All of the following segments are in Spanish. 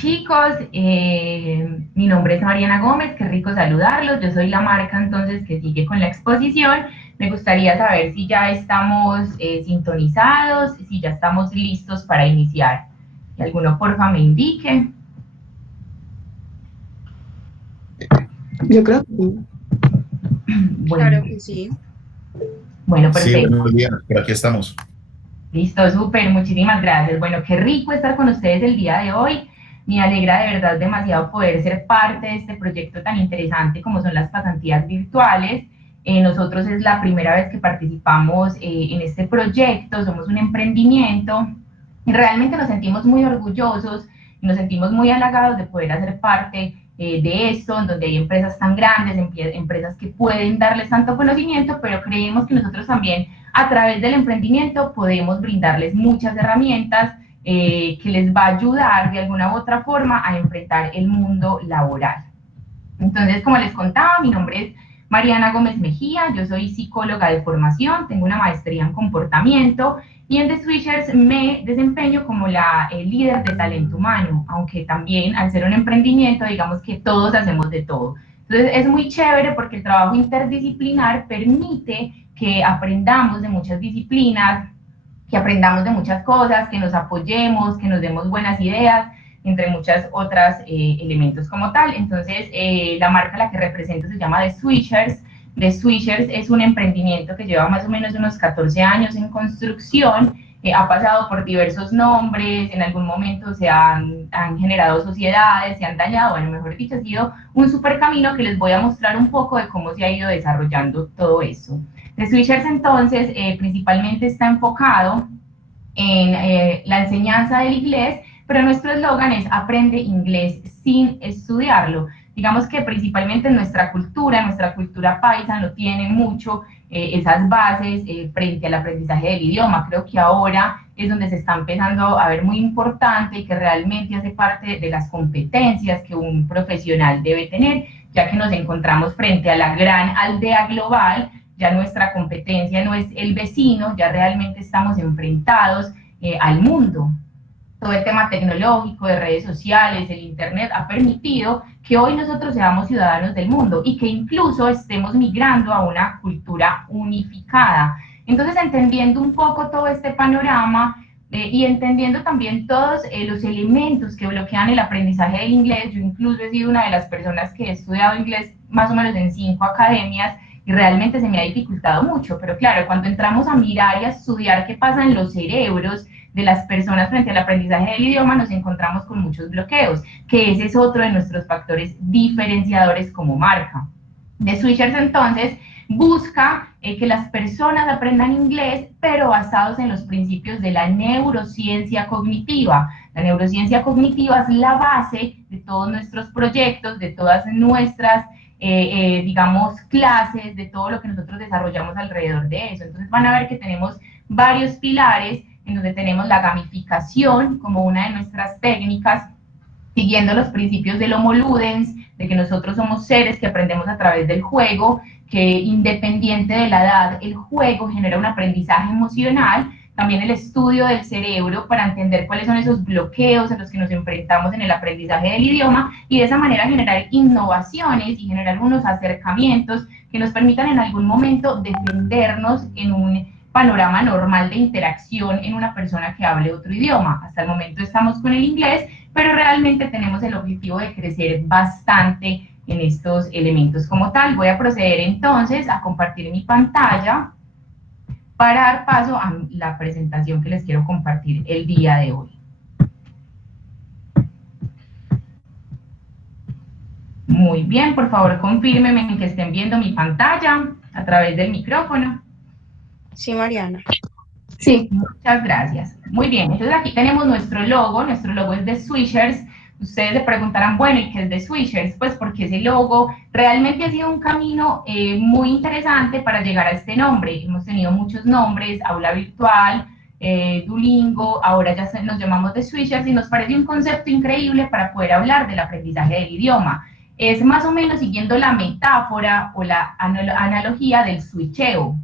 chicos, mi nombre es Mariana Gómez, qué rico saludarlos, yo soy la marca entonces que sigue con la exposición. Me gustaría saber si ya estamos sintonizados, si ya estamos listos para iniciar. Que alguno porfa me indique. Yo creo que sí. Bueno, Claro que sí. bueno, Sí, perfecto. buenos días, por aquí estamos. Listo, súper, muchísimas gracias. Bueno, qué rico estar con ustedes el día de hoy. Me alegra de verdad demasiado poder ser parte de este proyecto tan interesante como son las pasantías virtuales. Nosotros es la primera vez que participamos en este proyecto, somos un emprendimiento y realmente nos sentimos muy orgullosos y nos sentimos muy halagados de poder hacer parte de esto, en donde hay empresas tan grandes, empresas que pueden darles tanto conocimiento, pero creemos que nosotros también a través del emprendimiento podemos brindarles muchas herramientas que les va a ayudar de alguna u otra forma a enfrentar el mundo laboral. Entonces, como les contaba, mi nombre es Mariana Gómez Mejía, yo soy psicóloga de formación, tengo una maestría en comportamiento y en The Switchers me desempeño como la líder de talento humano, aunque también al ser un emprendimiento, digamos que todos hacemos de todo. Entonces, es muy chévere porque el trabajo interdisciplinar permite que aprendamos de muchas disciplinas, que aprendamos de muchas cosas, que nos apoyemos, que nos demos buenas ideas, entre muchas otras elementos como tal. Entonces, la marca a la que represento se llama The Switchers. The Switchers es un emprendimiento que lleva más o menos unos 14 años en construcción, ha pasado por diversos nombres, en algún momento se han generado sociedades, se han dañado, bueno, mejor dicho, ha sido un super camino que les voy a mostrar un poco de cómo se ha ido desarrollando todo eso. The Switchers entonces principalmente está enfocado en la enseñanza del inglés, pero nuestro eslogan es aprende inglés sin estudiarlo. Digamos que principalmente en nuestra cultura paisa no tiene mucho esas bases frente al aprendizaje del idioma. Creo que ahora es donde se está empezando a ver muy importante y que realmente hace parte de las competencias que un profesional debe tener, ya que nos encontramos frente a la gran aldea global. Ya nuestra competencia no es el vecino, ya realmente estamos enfrentados al mundo. Todo el tema tecnológico, de redes sociales, el Internet, ha permitido que hoy nosotros seamos ciudadanos del mundo y que incluso estemos migrando a una cultura unificada. Entonces, entendiendo un poco todo este panorama y entendiendo también todos los elementos que bloquean el aprendizaje del inglés, yo incluso he sido una de las personas que he estudiado inglés más o menos en 5 academias, y realmente se me ha dificultado mucho, pero claro, cuando entramos a mirar y a estudiar qué pasa en los cerebros de las personas frente al aprendizaje del idioma, nos encontramos con muchos bloqueos, que ese es otro de nuestros factores diferenciadores como marca. The Switchers entonces busca que las personas aprendan inglés, pero basados en los principios de la neurociencia cognitiva. La neurociencia cognitiva es la base de todos nuestros proyectos, de todas nuestras digamos, clases, de todo lo que nosotros desarrollamos alrededor de eso. Entonces van a ver que tenemos varios pilares en donde tenemos la gamificación como una de nuestras técnicas, siguiendo los principios del Homo Ludens, de que nosotros somos seres que aprendemos a través del juego, que independiente de la edad, el juego genera un aprendizaje emocional, también el estudio del cerebro para entender cuáles son esos bloqueos a los que nos enfrentamos en el aprendizaje del idioma y de esa manera generar innovaciones y generar unos acercamientos que nos permitan en algún momento defendernos en un panorama normal de interacción en una persona que hable otro idioma. Hasta el momento estamos con el inglés, pero realmente tenemos el objetivo de crecer bastante en estos elementos como tal. Voy a proceder entonces a compartir mi pantalla para dar paso a la presentación que les quiero compartir el día de hoy. Muy bien, por favor confírmenme que estén viendo mi pantalla a través del micrófono. Sí, Mariana. Sí. Muchas gracias. Muy bien, entonces aquí tenemos nuestro logo es de Switchers. Ustedes se preguntarán, bueno, ¿y qué es de Switchers? Pues porque ese logo realmente ha sido un camino muy interesante para llegar a este nombre. Hemos tenido muchos nombres, Aula Virtual, Duolingo, ahora ya nos llamamos The Switchers y nos parece un concepto increíble para poder hablar del aprendizaje del idioma. Es más o menos siguiendo la metáfora o la analogía del switcheo.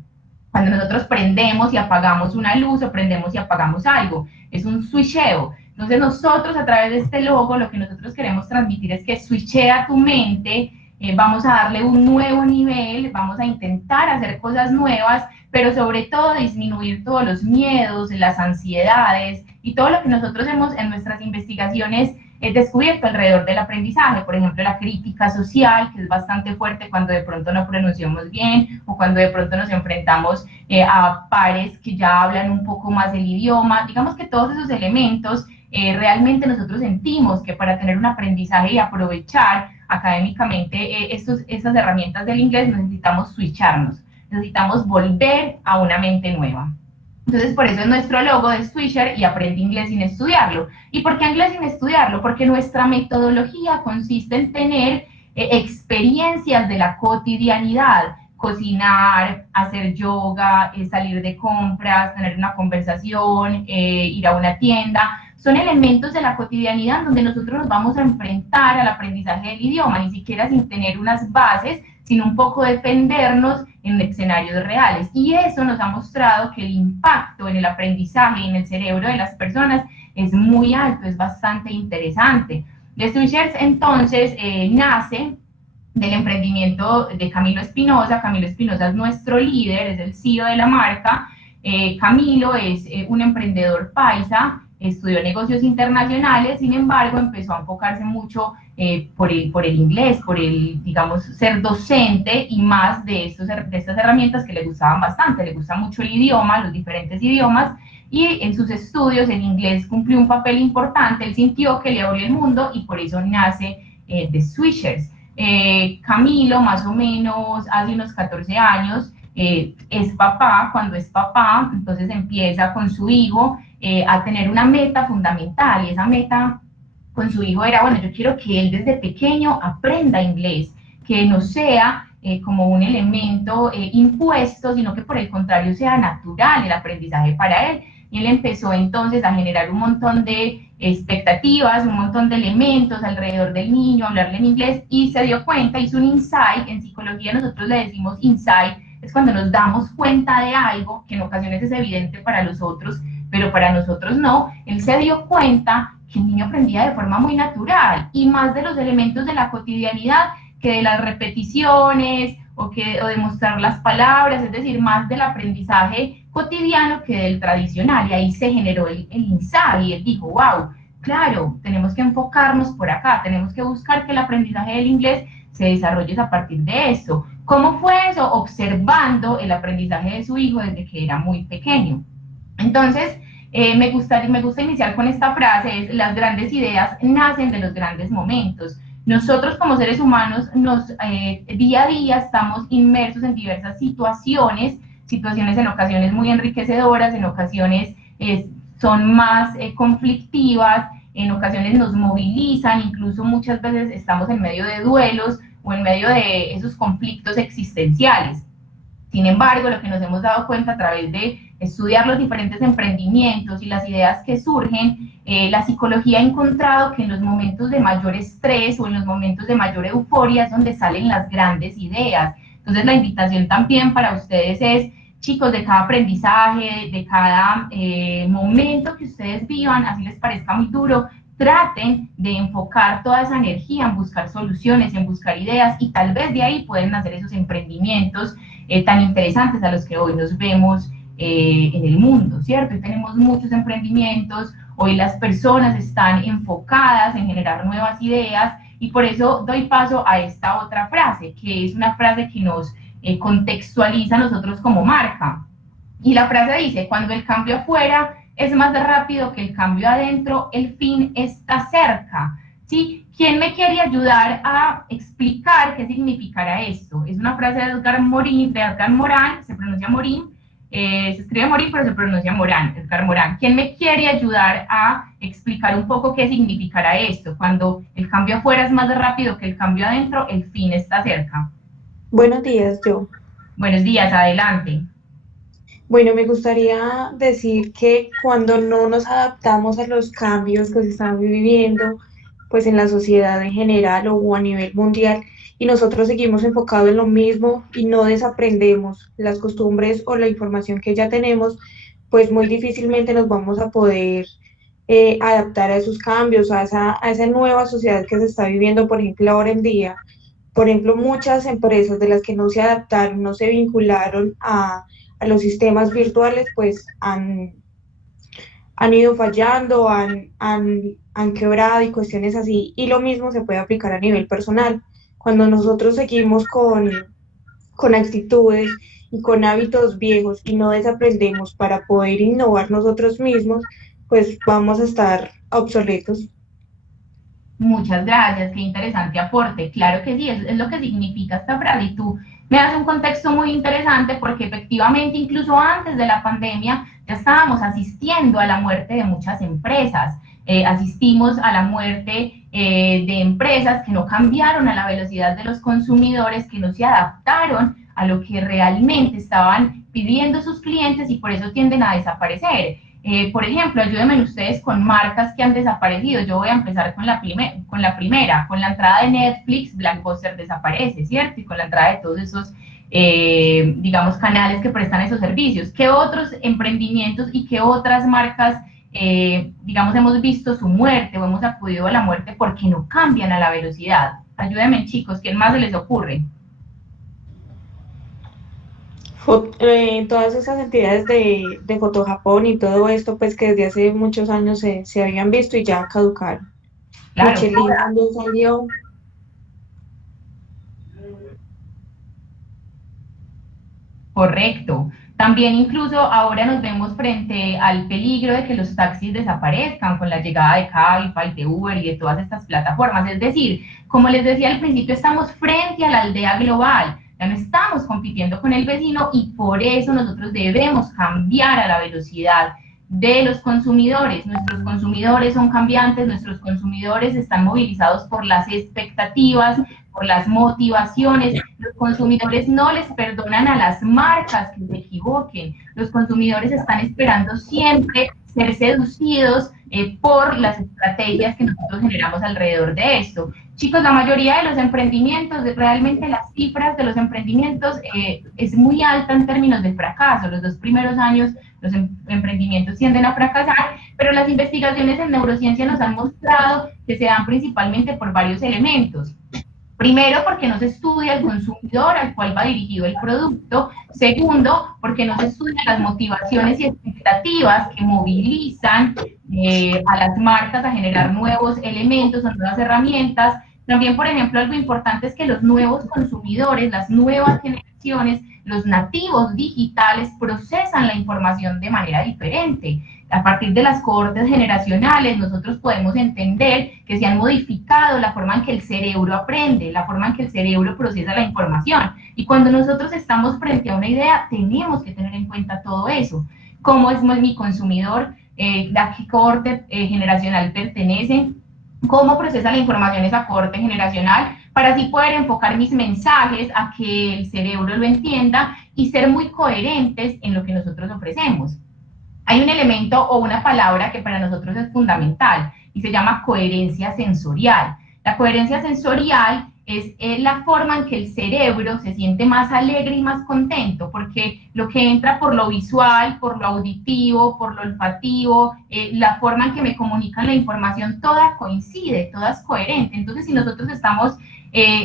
Cuando nosotros prendemos y apagamos una luz o prendemos y apagamos algo, es un switcheo. Entonces nosotros a través de este logo lo que nosotros queremos transmitir es que switchea tu mente, vamos a darle un nuevo nivel, vamos a intentar hacer cosas nuevas, pero sobre todo disminuir todos los miedos, las ansiedades y todo lo que nosotros hemos en nuestras investigaciones descubierto alrededor del aprendizaje, por ejemplo, la crítica social, que es bastante fuerte cuando de pronto no pronunciamos bien o cuando de pronto nos enfrentamos a pares que ya hablan un poco más el idioma. Digamos que todos esos elementos realmente nosotros sentimos que para tener un aprendizaje y aprovechar académicamente estas herramientas del inglés necesitamos switcharnos, necesitamos volver a una mente nueva. Entonces, por eso es nuestro logo de Swisher y aprende inglés sin estudiarlo. ¿Y por qué inglés sin estudiarlo? Porque nuestra metodología consiste en tener experiencias de la cotidianidad, cocinar, hacer yoga, salir de compras, tener una conversación, ir a una tienda. Son elementos de la cotidianidad donde nosotros nos vamos a enfrentar al aprendizaje del idioma, ni siquiera sin tener unas bases, sino un poco defendernos en escenarios reales. Y eso nos ha mostrado que el impacto en el aprendizaje y en el cerebro de las personas es muy alto, es bastante interesante. The Switchers entonces nace del emprendimiento de Camilo Espinosa. Camilo Espinosa es nuestro líder, es el CEO de la marca. Camilo es un emprendedor paisa, estudió negocios internacionales, sin embargo empezó a enfocarse mucho por el inglés, por el, digamos, ser docente y más de estas herramientas que le gustaban bastante, le gusta mucho el idioma, los diferentes idiomas, y en sus estudios en inglés cumplió un papel importante, él sintió que le abrió el mundo y por eso nace The Switchers. Camilo, más o menos hace unos 14 años, es papá. Cuando es papá, entonces empieza con su hijo a tener una meta fundamental, y esa meta con su hijo era, bueno, yo quiero que él desde pequeño aprenda inglés, que no sea como un elemento impuesto, sino que por el contrario sea natural el aprendizaje para él. Y él empezó entonces a generar un montón de expectativas, un montón de elementos alrededor del niño, hablarle en inglés, y se dio cuenta, hizo un insight. En psicología nosotros le decimos insight, es cuando nos damos cuenta de algo que en ocasiones es evidente para los otros, pero para nosotros no. Él se dio cuenta que el niño aprendía de forma muy natural y más de los elementos de la cotidianidad que de las repeticiones o de mostrar las palabras, es decir, más del aprendizaje cotidiano que del tradicional. Y ahí se generó el insight y él dijo, wow, claro, tenemos que enfocarnos por acá, tenemos que buscar que el aprendizaje del inglés se desarrolle a partir de esto. ¿Cómo fue eso? Observando el aprendizaje de su hijo desde que era muy pequeño. Entonces, me gusta iniciar con esta frase, es, las grandes ideas nacen de los grandes momentos. Nosotros como seres humanos día a día estamos inmersos en diversas situaciones en ocasiones muy enriquecedoras, en ocasiones son más conflictivas, en ocasiones nos movilizan, incluso muchas veces estamos en medio de duelos o en medio de esos conflictos existenciales. Sin embargo, lo que nos hemos dado cuenta a través de estudiar los diferentes emprendimientos y las ideas que surgen, la psicología ha encontrado que en los momentos de mayor estrés o en los momentos de mayor euforia es donde salen las grandes ideas. Entonces, la invitación también para ustedes es, chicos, de cada aprendizaje, de cada momento que ustedes vivan, así les parezca muy duro, traten de enfocar toda esa energía en buscar soluciones, en buscar ideas, y tal vez de ahí pueden hacer esos emprendimientos tan interesantes a los que hoy nos vemos en el mundo, ¿cierto? Hoy tenemos muchos emprendimientos, hoy las personas están enfocadas en generar nuevas ideas, y por eso doy paso a esta otra frase, que es una frase que nos contextualiza a nosotros como marca. Y la frase dice, cuando el cambio afuera es más rápido que el cambio adentro, el fin está cerca. ¿Sí? ¿Quién me quiere ayudar a explicar qué significará esto? Es una frase de Edgar Morán, se pronuncia Morin, se escribe Morin, pero se pronuncia Morán, Edgar Morán. ¿Quién me quiere ayudar a explicar un poco qué significará esto? Cuando el cambio afuera es más rápido que el cambio adentro, el fin está cerca. Buenos días, yo. Buenos días, adelante. Bueno, me gustaría decir que cuando no nos adaptamos a los cambios que se están viviendo, pues en la sociedad en general o a nivel mundial, y nosotros seguimos enfocados en lo mismo y no desaprendemos las costumbres o la información que ya tenemos, pues muy difícilmente nos vamos a poder adaptar a esos cambios, a esa nueva sociedad que se está viviendo, por ejemplo, ahora en día. Por ejemplo, muchas empresas de las que no se adaptaron, no se vincularon a los sistemas virtuales, pues han ido fallando, han quebrado y cuestiones así. Y lo mismo se puede aplicar a nivel personal. Cuando nosotros seguimos con actitudes y con hábitos viejos y no desaprendemos para poder innovar nosotros mismos, pues vamos a estar obsoletos. Muchas gracias, qué interesante aporte. Claro que sí, es lo que significa esta frase. Y tú me das un contexto muy interesante porque efectivamente incluso antes de la pandemia ya estábamos asistiendo a la muerte de muchas empresas. Asistimos a la muerte de empresas que no cambiaron a la velocidad de los consumidores, que no se adaptaron a lo que realmente estaban pidiendo sus clientes y por eso tienden a desaparecer. Por ejemplo, ayúdenme ustedes con marcas que han desaparecido. Yo voy a empezar con la primera. Con la entrada de Netflix, Blockbuster desaparece, ¿cierto? Y con la entrada de todos esos, digamos, canales que prestan esos servicios. ¿Qué otros emprendimientos y qué otras marcas, digamos, hemos visto su muerte o hemos acudido a la muerte porque no cambian a la velocidad? Ayúdenme, chicos, ¿quién más se les ocurre? Todas esas entidades de Fotojapón y todo esto, pues que desde hace muchos años se habían visto y ya caducaron. Claro, Michelin también salió. correcto. También incluso ahora nos vemos frente al peligro de que los taxis desaparezcan con la llegada de Cabify, de Uber y de todas estas plataformas. Es decir, como les decía al principio, estamos frente a la aldea global. Ya no estamos compitiendo con el vecino y por eso nosotros debemos cambiar a la velocidad de los consumidores. Nuestros consumidores son cambiantes, nuestros consumidores están movilizados por las expectativas, por las motivaciones. Los consumidores no les perdonan a las marcas que se equivoquen. Los consumidores están esperando siempre ser seducidos por las estrategias que nosotros generamos alrededor de esto. Chicos, la mayoría de los emprendimientos, realmente las cifras de los emprendimientos es muy alta en términos de fracaso. Los 2 primeros años los emprendimientos tienden a fracasar, pero las investigaciones en neurociencia nos han mostrado que se dan principalmente por varios elementos. Primero, porque no se estudia el consumidor al cual va dirigido el producto. Segundo, porque no se estudian las motivaciones y expectativas que movilizan a las marcas a generar nuevos elementos o nuevas herramientas. También, por ejemplo, algo importante es que los nuevos consumidores, las nuevas generaciones, los nativos digitales procesan la información de manera diferente. A partir de las cohortes generacionales, nosotros podemos entender que se han modificado la forma en que el cerebro aprende, la forma en que el cerebro procesa la información. Y cuando nosotros estamos frente a una idea, tenemos que tener en cuenta todo eso. ¿Cómo es mi consumidor? ¿A qué cohorte generacional pertenece? ¿Cómo procesa la información esa cohorte generacional? Para así poder enfocar mis mensajes a que el cerebro lo entienda y ser muy coherentes en lo que nosotros ofrecemos. Hay un elemento o una palabra que para nosotros es fundamental y se llama coherencia sensorial. La coherencia sensorial es la forma en que el cerebro se siente más alegre y más contento, porque lo que entra por lo visual, por lo auditivo, por lo olfativo, la forma en que me comunican la información, toda coincide, toda es coherente. Entonces, si nosotros estamos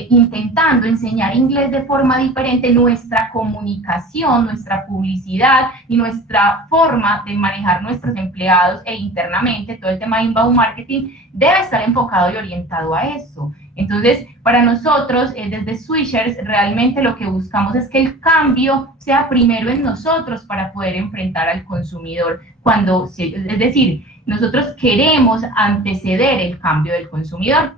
intentando enseñar inglés de forma diferente, nuestra comunicación, nuestra publicidad y nuestra forma de manejar nuestros empleados e internamente, todo el tema de inbound marketing, debe estar enfocado y orientado a eso. Entonces, para nosotros, desde Swishers, realmente lo que buscamos es que el cambio sea primero en nosotros para poder enfrentar al consumidor. Es decir, nosotros queremos anteceder el cambio del consumidor.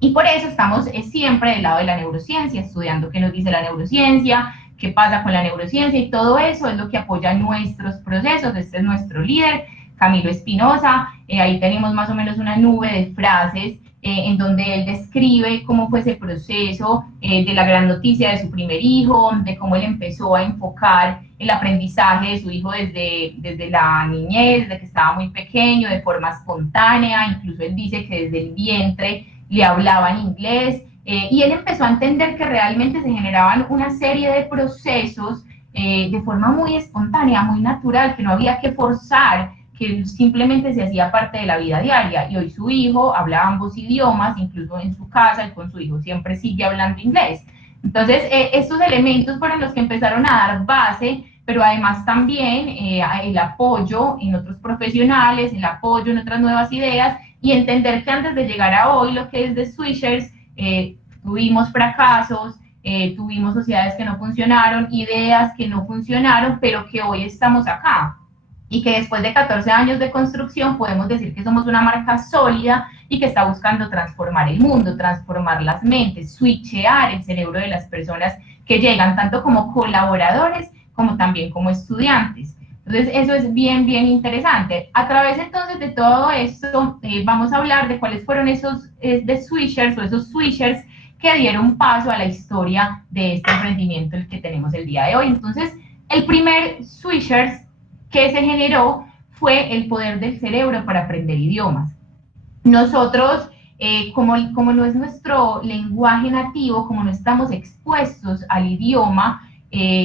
Y por eso estamos siempre del lado de la neurociencia, estudiando qué nos dice la neurociencia, qué pasa con la neurociencia y todo eso es lo que apoya nuestros procesos. Este es nuestro líder, Camilo Espinosa. Ahí tenemos más o menos una nube de frases en donde él describe cómo fue ese proceso de la gran noticia de su primer hijo, de cómo él empezó a enfocar el aprendizaje de su hijo desde la niñez, desde que estaba muy pequeño, de forma espontánea. Incluso él dice que desde el vientre le hablaban inglés, y él empezó a entender que realmente se generaban una serie de procesos de forma muy espontánea, muy natural, que no había que forzar que simplemente se hacía parte de la vida diaria, y hoy su hijo habla ambos idiomas, incluso en su casa, y con su hijo siempre sigue hablando inglés. Entonces, estos elementos fueron los que empezaron a dar base, pero además también el apoyo en otros profesionales, el apoyo en otras nuevas ideas, y entender que antes de llegar a hoy, lo que es de Swishers, tuvimos fracasos, tuvimos sociedades que no funcionaron, ideas que no funcionaron, pero que hoy estamos acá. Y que después de 14 años de construcción podemos decir que somos una marca sólida y que está buscando transformar el mundo, transformar las mentes, switchear el cerebro de las personas que llegan, tanto como colaboradores como también como estudiantes. Entonces, eso es bien, bien interesante. A través entonces de todo esto, vamos a hablar de cuáles fueron esos de swishers o esos swishers que dieron paso a la historia de este emprendimiento el que tenemos el día de hoy. Entonces, el primer swishers que se generó fue el poder del cerebro para aprender idiomas. Nosotros, como no es nuestro lenguaje nativo, como no estamos expuestos al idioma,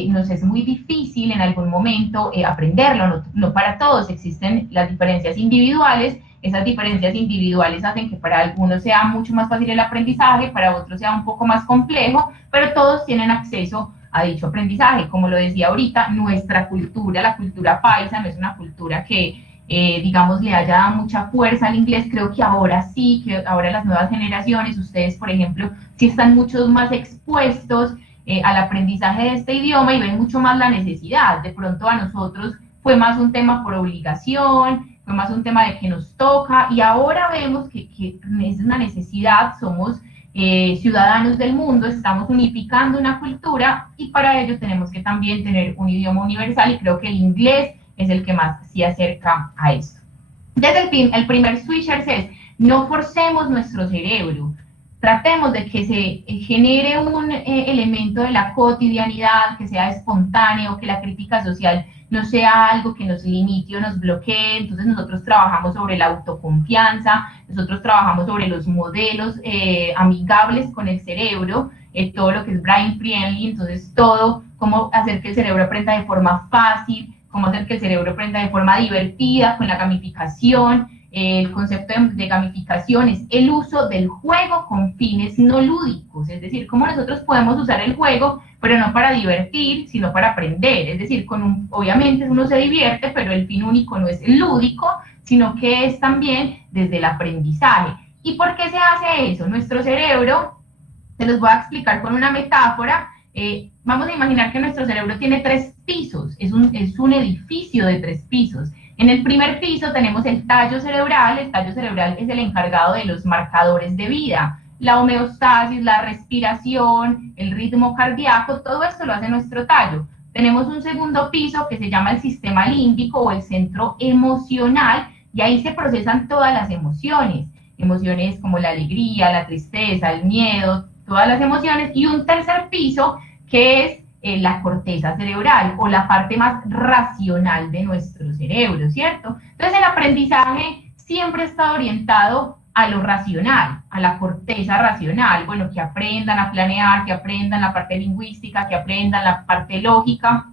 nos es muy difícil en algún momento aprenderlo, no para todos, existen las diferencias individuales, esas diferencias individuales hacen que para algunos sea mucho más fácil el aprendizaje, para otros sea un poco más complejo, pero todos tienen acceso a dicho aprendizaje. Como lo decía ahorita, nuestra cultura, la cultura paisa, no es una cultura que, digamos, le haya dado mucha fuerza al inglés. Creo que ahora sí, que ahora las nuevas generaciones, ustedes, por ejemplo, sí están mucho más expuestos al aprendizaje de este idioma y ven mucho más la necesidad. De pronto a nosotros fue más un tema por obligación, fue más un tema de que nos toca, y ahora vemos que es una necesidad, somos ciudadanos del mundo, estamos unificando una cultura, y para ello tenemos que también tener un idioma universal, y creo que el inglés es el que más se acerca a esto. Desde el primer switcher es, no forcemos nuestro cerebro, tratemos de que se genere un elemento de la cotidianidad, que sea espontáneo, que la crítica social no sea algo que nos limite o nos bloquee. Entonces nosotros trabajamos sobre la autoconfianza, nosotros trabajamos sobre los modelos amigables con el cerebro, todo lo que es brain friendly, entonces todo, cómo hacer que el cerebro aprenda de forma fácil, cómo hacer que el cerebro aprenda de forma divertida, con la gamificación. El concepto de gamificación es el uso del juego con fines no lúdicos, es decir, cómo nosotros podemos usar el juego, pero no para divertir, sino para aprender. Es decir, obviamente uno se divierte, pero el fin único no es el lúdico, sino que es también desde el aprendizaje. ¿Y por qué se hace eso? Nuestro cerebro, se los voy a explicar con una metáfora. Vamos a imaginar que nuestro cerebro tiene 3 pisos, es un edificio de 3 pisos. En el primer piso tenemos el tallo cerebral es el encargado de los marcadores de vida, la homeostasis, la respiración, el ritmo cardíaco, todo esto lo hace nuestro tallo. Tenemos un segundo piso que se llama el sistema límbico o el centro emocional, y ahí se procesan todas las emociones como la alegría, la tristeza, el miedo, todas las emociones, y un tercer piso que es la corteza cerebral o la parte más racional de nuestro cerebro, ¿cierto? Entonces el aprendizaje siempre está orientado a lo racional, a la corteza racional, bueno, que aprendan a planear, que aprendan la parte lingüística, que aprendan la parte lógica,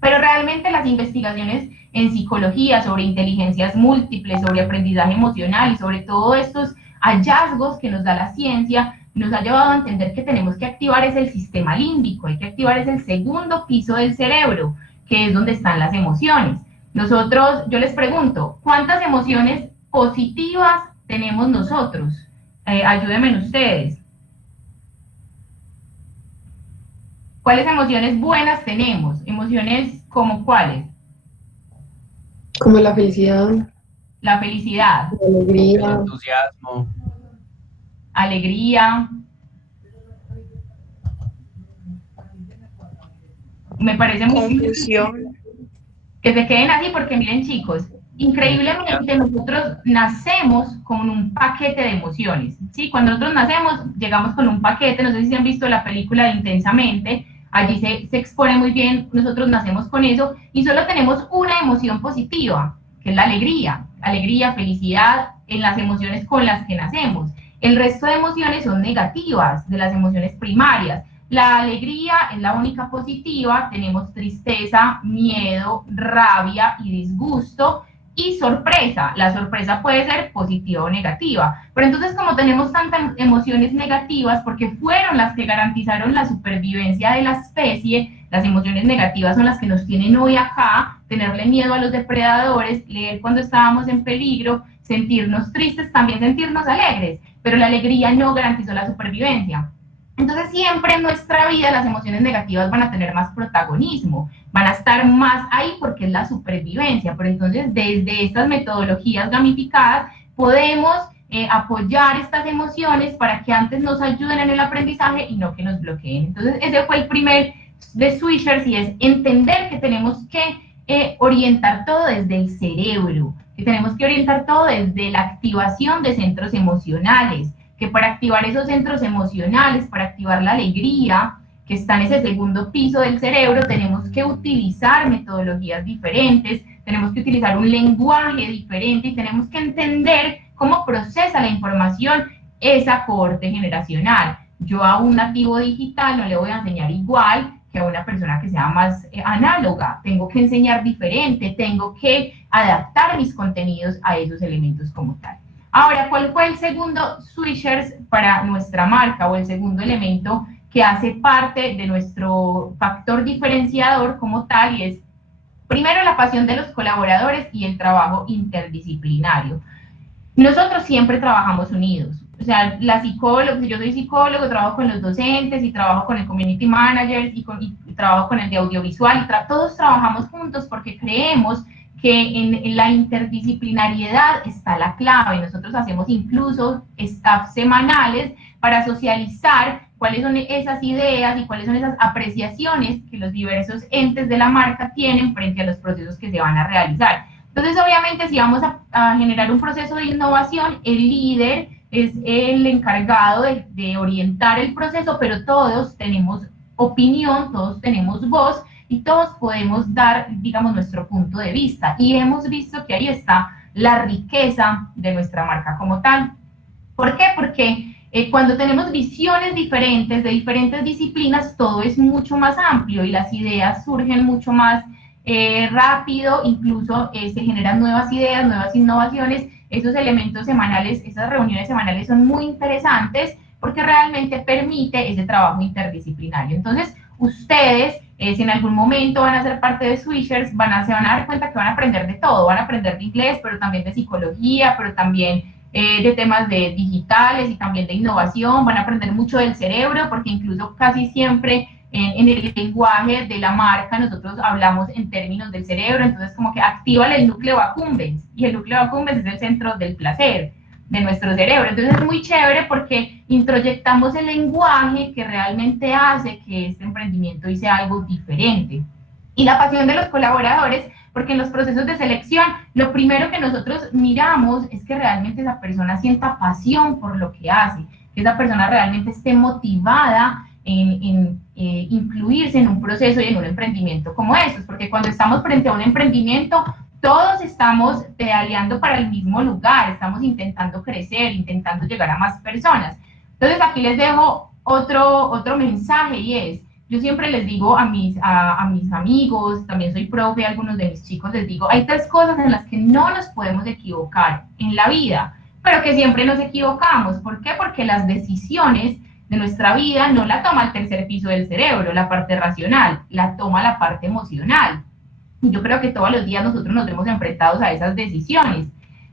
pero realmente las investigaciones en psicología sobre inteligencias múltiples, sobre aprendizaje emocional y sobre todos estos hallazgos que nos da la ciencia, nos ha llevado a entender que tenemos que activar el sistema límbico, hay que activar el segundo piso del cerebro, que es donde están las emociones. Yo les pregunto, ¿cuántas emociones positivas tenemos nosotros? Ayúdenme ustedes. ¿Cuáles emociones buenas tenemos? ¿Emociones como cuáles? Como la felicidad. La felicidad. La alegría. El entusiasmo. Alegría. Me parece muy Confusión. que se queden así, porque miren, chicos, increíblemente nosotros nacemos con un paquete de emociones, ¿sí? Cuando nosotros nacemos, llegamos con un paquete, no sé si han visto la película de Intensamente, allí se expone muy bien, nosotros nacemos con eso, y solo tenemos una emoción positiva, que es la alegría, felicidad, en las emociones con las que nacemos. El resto de emociones son negativas, de las emociones primarias. La alegría es la única positiva, tenemos tristeza, miedo, rabia y disgusto. y sorpresa. La sorpresa puede ser positiva o negativa, pero entonces como tenemos tantas emociones negativas, porque fueron las que garantizaron la supervivencia de la especie, las emociones negativas son las que nos tienen hoy acá, tenerle miedo a los depredadores, leer cuando estábamos en peligro, sentirnos tristes, también sentirnos alegres, pero la alegría no garantizó la supervivencia. Entonces siempre en nuestra vida las emociones negativas van a tener más protagonismo, van a estar más ahí porque es la supervivencia, pero entonces desde estas metodologías gamificadas podemos apoyar estas emociones para que antes nos ayuden en el aprendizaje y no que nos bloqueen. Entonces ese fue el primer de Swishers y es entender que tenemos que orientar todo desde el cerebro, que tenemos que orientar todo desde la activación de centros emocionales, que para activar esos centros emocionales, para activar la alegría, que está en ese segundo piso del cerebro, tenemos que utilizar metodologías diferentes, tenemos que utilizar un lenguaje diferente y tenemos que entender cómo procesa la información esa cohorte generacional. Yo a un nativo digital no le voy a enseñar igual que a una persona que sea más análoga, tengo que enseñar diferente, tengo que adaptar mis contenidos a esos elementos como tal. Ahora, ¿cuál fue el segundo Swishers para nuestra marca o el segundo elemento que hace parte de nuestro factor diferenciador como tal? Y es, primero, la pasión de los colaboradores y el trabajo interdisciplinario. Nosotros siempre trabajamos unidos. O sea, yo soy psicólogo, trabajo con los docentes y trabajo con el community manager y trabajo con el de audiovisual. Todos trabajamos juntos porque creemos que en la interdisciplinariedad está la clave. Nosotros hacemos incluso staff semanales para socializar cuáles son esas ideas y cuáles son esas apreciaciones que los diversos entes de la marca tienen frente a los procesos que se van a realizar. Entonces, obviamente, si vamos a generar un proceso de innovación, el líder es el encargado de orientar el proceso, pero todos tenemos opinión, todos tenemos voz, y todos podemos dar, digamos, nuestro punto de vista. Y hemos visto que ahí está la riqueza de nuestra marca como tal. ¿Por qué? Porque cuando tenemos visiones diferentes de diferentes disciplinas, todo es mucho más amplio y las ideas surgen mucho más rápido, incluso se generan nuevas ideas, nuevas innovaciones. Esos elementos semanales, esas reuniones semanales son muy interesantes porque realmente permite ese trabajo interdisciplinario. Entonces, ustedes, si en algún momento van a ser parte de Swishers, se van a dar cuenta que van a aprender de todo, van a aprender de inglés, pero también de psicología, pero también de temas de digitales y también de innovación, van a aprender mucho del cerebro, porque incluso casi siempre en el lenguaje de la marca nosotros hablamos en términos del cerebro, entonces como que activan el núcleo accumbens, y el núcleo accumbens es el centro del placer de nuestro cerebro. Entonces es muy chévere porque introyectamos el lenguaje que realmente hace que este emprendimiento hice algo diferente. Y la pasión de los colaboradores, porque en los procesos de selección lo primero que nosotros miramos es que realmente esa persona sienta pasión por lo que hace, que esa persona realmente esté motivada en incluirse en un proceso y en un emprendimiento como estos, porque cuando estamos frente a un emprendimiento, todos estamos pedaleando para el mismo lugar, estamos intentando crecer, intentando llegar a más personas. Entonces aquí les dejo otro mensaje y es, yo siempre les digo a mis amigos, también soy profe, a algunos de mis chicos les digo, hay 3 cosas en las que no nos podemos equivocar en la vida, pero que siempre nos equivocamos. ¿Por qué? Porque las decisiones de nuestra vida no la toma el tercer piso del cerebro, la parte racional, la toma la parte emocional. Y yo creo que todos los días nosotros nos vemos enfrentados a esas decisiones.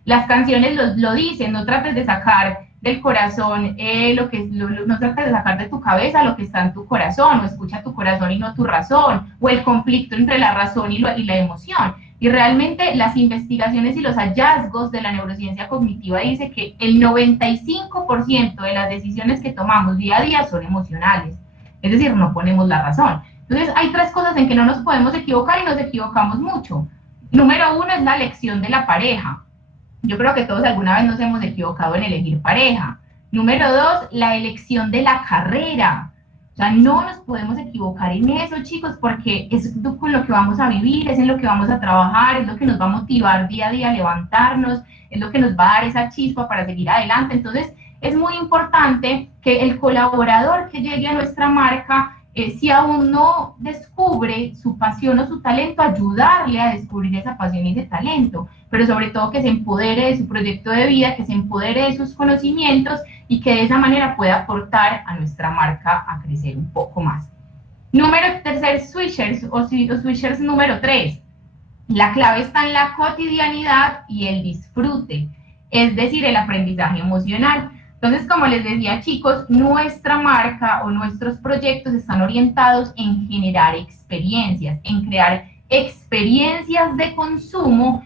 Las canciones lo dicen, no trates de sacar del corazón no trates de sacar de tu cabeza lo que está en tu corazón, o escucha tu corazón y no tu razón, o el conflicto entre la razón y la emoción. Y realmente las investigaciones y los hallazgos de la neurociencia cognitiva dice que el 95% de las decisiones que tomamos día a día son emocionales, es decir, no ponemos la razón. Entonces hay 3 cosas en que no nos podemos equivocar y nos equivocamos mucho. Número 1 es la elección de la pareja. Yo creo que todos alguna vez nos hemos equivocado en elegir pareja. Número 2, la elección de la carrera. O sea, no nos podemos equivocar en eso, chicos, porque es con lo que vamos a vivir, es en lo que vamos a trabajar, es lo que nos va a motivar día a día a levantarnos, es lo que nos va a dar esa chispa para seguir adelante. Entonces, es muy importante que el colaborador que llegue a nuestra marca si aún no descubre su pasión o su talento, ayudarle a descubrir esa pasión y ese talento, pero sobre todo que se empodere de su proyecto de vida, que se empodere de sus conocimientos y que de esa manera pueda aportar a nuestra marca a crecer un poco más. Tercer switchers o switchers número 3. La clave está en la cotidianidad y el disfrute, es decir, el aprendizaje emocional. Entonces, como les decía, chicos, nuestra marca o nuestros proyectos están orientados en generar experiencias, en crear experiencias de consumo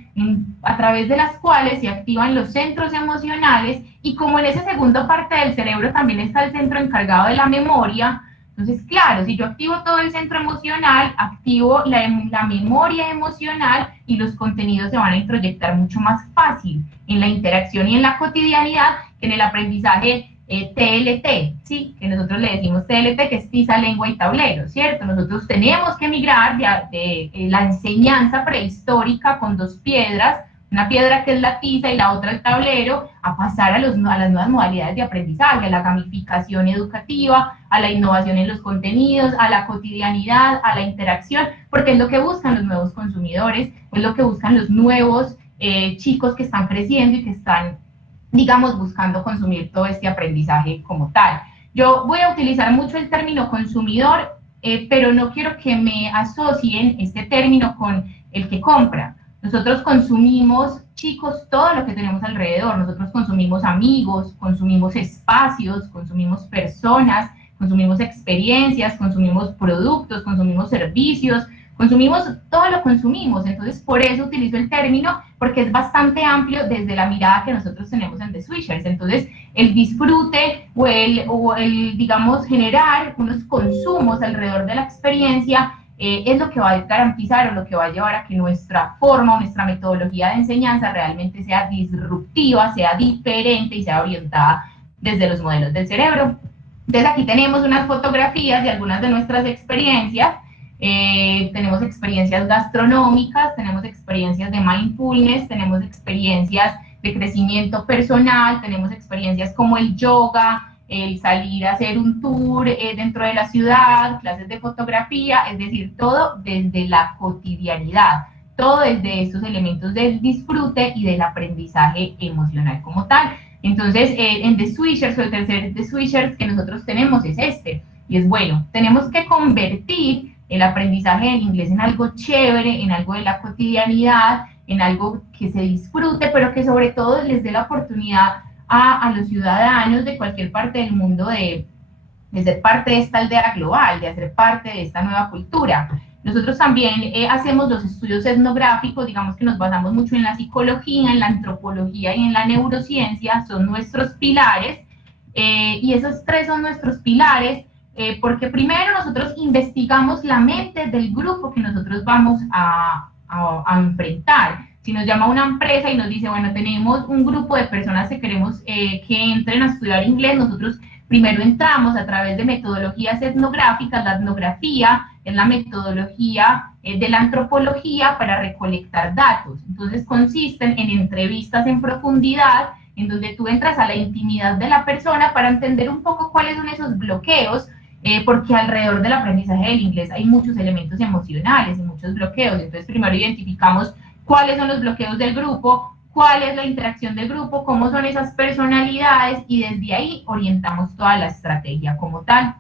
a través de las cuales se activan los centros emocionales, y como en esa segunda parte del cerebro también está el centro encargado de la memoria. Entonces, claro, si yo activo todo el centro emocional, activo la memoria emocional, y los contenidos se van a introyectar mucho más fácil en la interacción y en la cotidianidad que en el aprendizaje TLT, ¿sí? Que nosotros le decimos TLT, que es tiza, lengua y tablero, ¿cierto? Nosotros tenemos que migrar de la enseñanza prehistórica con 2 piedras, una piedra que es la tiza y la otra el tablero, a pasar a las nuevas modalidades de aprendizaje, a la gamificación educativa, a la innovación en los contenidos, a la cotidianidad, a la interacción, porque es lo que buscan los nuevos consumidores, es lo que buscan los nuevos chicos que están creciendo y que están, digamos, buscando consumir todo este aprendizaje como tal. Yo voy a utilizar mucho el término consumidor, pero no quiero que me asocien este término con el que compra. Nosotros consumimos, chicos, todo lo que tenemos alrededor. Nosotros consumimos amigos, consumimos espacios, consumimos personas, consumimos experiencias, consumimos productos, consumimos servicios, consumimos, todo lo consumimos. Entonces, por eso utilizo el término, porque es bastante amplio desde la mirada que nosotros tenemos en The Switchers. Entonces, el disfrute o el, digamos, generar unos consumos alrededor de la experiencia es lo que va a garantizar o lo que va a llevar a que nuestra forma o nuestra metodología de enseñanza realmente sea disruptiva, sea diferente y sea orientada desde los modelos del cerebro. Entonces, aquí tenemos unas fotografías de algunas de nuestras experiencias. Tenemos experiencias gastronómicas, tenemos experiencias de mindfulness, tenemos experiencias de crecimiento personal, tenemos experiencias como el yoga, el salir a hacer un tour dentro de la ciudad, clases de fotografía, es decir, todo desde la cotidianidad, todo desde estos elementos del disfrute y del aprendizaje emocional como tal. Entonces, en The Switchers, o el tercer The Switchers que nosotros tenemos es este, y es bueno, tenemos que convertir el aprendizaje del inglés en algo chévere, en algo de la cotidianidad, en algo que se disfrute, pero que sobre todo les dé la oportunidad a los ciudadanos de cualquier parte del mundo de ser parte de esta aldea global, de hacer parte de esta nueva cultura. Nosotros también hacemos los estudios etnográficos, digamos que nos basamos mucho en la psicología, en la antropología y en la neurociencia, son nuestros pilares, y esos 3 son nuestros pilares, porque primero nosotros investigamos la mente del grupo que nosotros vamos a enfrentar. Si nos llama una empresa y nos dice, bueno, tenemos un grupo de personas que queremos que entren a estudiar inglés, nosotros primero entramos a través de metodologías etnográficas. La etnografía es la metodología de la antropología para recolectar datos. Entonces consisten en entrevistas en profundidad, en donde tú entras a la intimidad de la persona para entender un poco cuáles son esos bloqueos, porque alrededor del aprendizaje del inglés hay muchos elementos emocionales y muchos bloqueos. Entonces primero identificamos cuáles son los bloqueos del grupo, cuál es la interacción del grupo, cómo son esas personalidades, y desde ahí orientamos toda la estrategia como tal.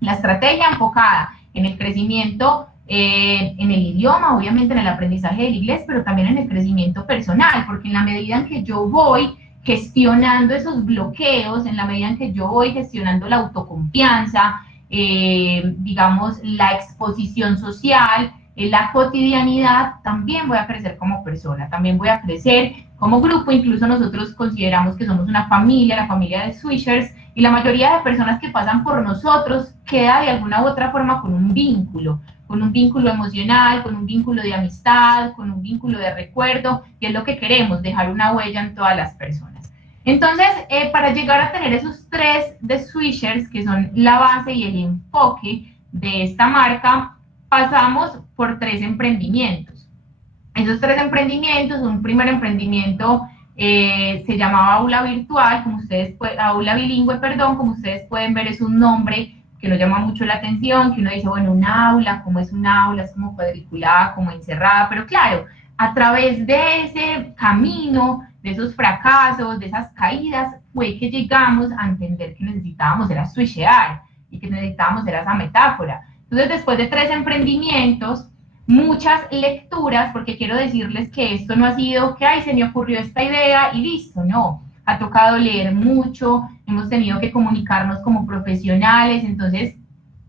La estrategia enfocada en el crecimiento, en el idioma, obviamente en el aprendizaje del inglés, pero también en el crecimiento personal, porque en la medida en que yo voy gestionando esos bloqueos, en la medida en que yo voy gestionando la autoconfianza, digamos, la exposición social, la cotidianidad, también voy a crecer como persona, también voy a crecer como grupo. Incluso nosotros consideramos que somos una familia, la familia de Switchers, y la mayoría de personas que pasan por nosotros queda de alguna u otra forma con un vínculo emocional, con un vínculo de amistad, con un vínculo de recuerdo, que es lo que queremos, dejar una huella en todas las personas. Entonces, para llegar a tener esos 3 de Switchers, que son la base y el enfoque de esta marca, pasamos por 3 emprendimientos. Esos 3 emprendimientos, un primer emprendimiento se llamaba Aula Virtual, Aula Bilingüe, perdón, como ustedes pueden ver, es un nombre que nos llama mucho la atención, que uno dice, bueno, un aula, ¿cómo es un aula? Es como cuadriculada, como encerrada, pero claro, a través de ese camino, de esos fracasos, de esas caídas, fue que llegamos a entender que necesitábamos era switchear y que necesitábamos era esa metáfora. Entonces, después de 3 emprendimientos, muchas lecturas, porque quiero decirles que esto no ha sido que, ay, se me ocurrió esta idea y listo, no. Ha tocado leer mucho, hemos tenido que comunicarnos como profesionales, entonces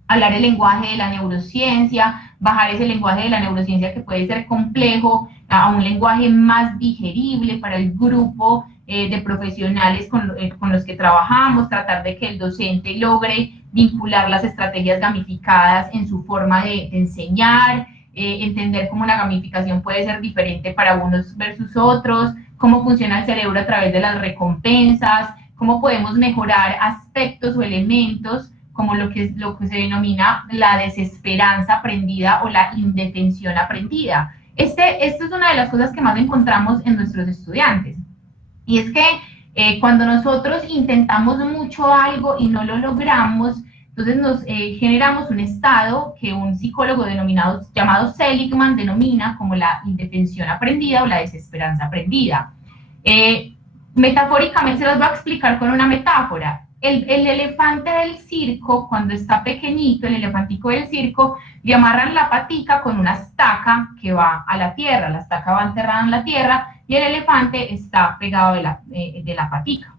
hablar el lenguaje de la neurociencia, bajar ese lenguaje de la neurociencia que puede ser complejo a un lenguaje más digerible para el grupo de profesionales con los que trabajamos, tratar de que el docente logre vincular las estrategias gamificadas en su forma de enseñar, entender cómo la gamificación puede ser diferente para unos versus otros, cómo funciona el cerebro a través de las recompensas, cómo podemos mejorar aspectos o elementos como lo que se denomina la desesperanza aprendida o la indefensión aprendida. Esto es una de las cosas que más encontramos en nuestros estudiantes. Y es que cuando nosotros intentamos mucho algo y no lo logramos, entonces nos generamos un estado que un psicólogo llamado Seligman denomina como la indefensión aprendida o la desesperanza aprendida. Metafóricamente se los voy a explicar con una metáfora. El elefante del circo, cuando está pequeñito, el elefantico del circo, le amarran la patica con una estaca que va a la tierra, la estaca va enterrada en la tierra y el elefante está pegado de la patica.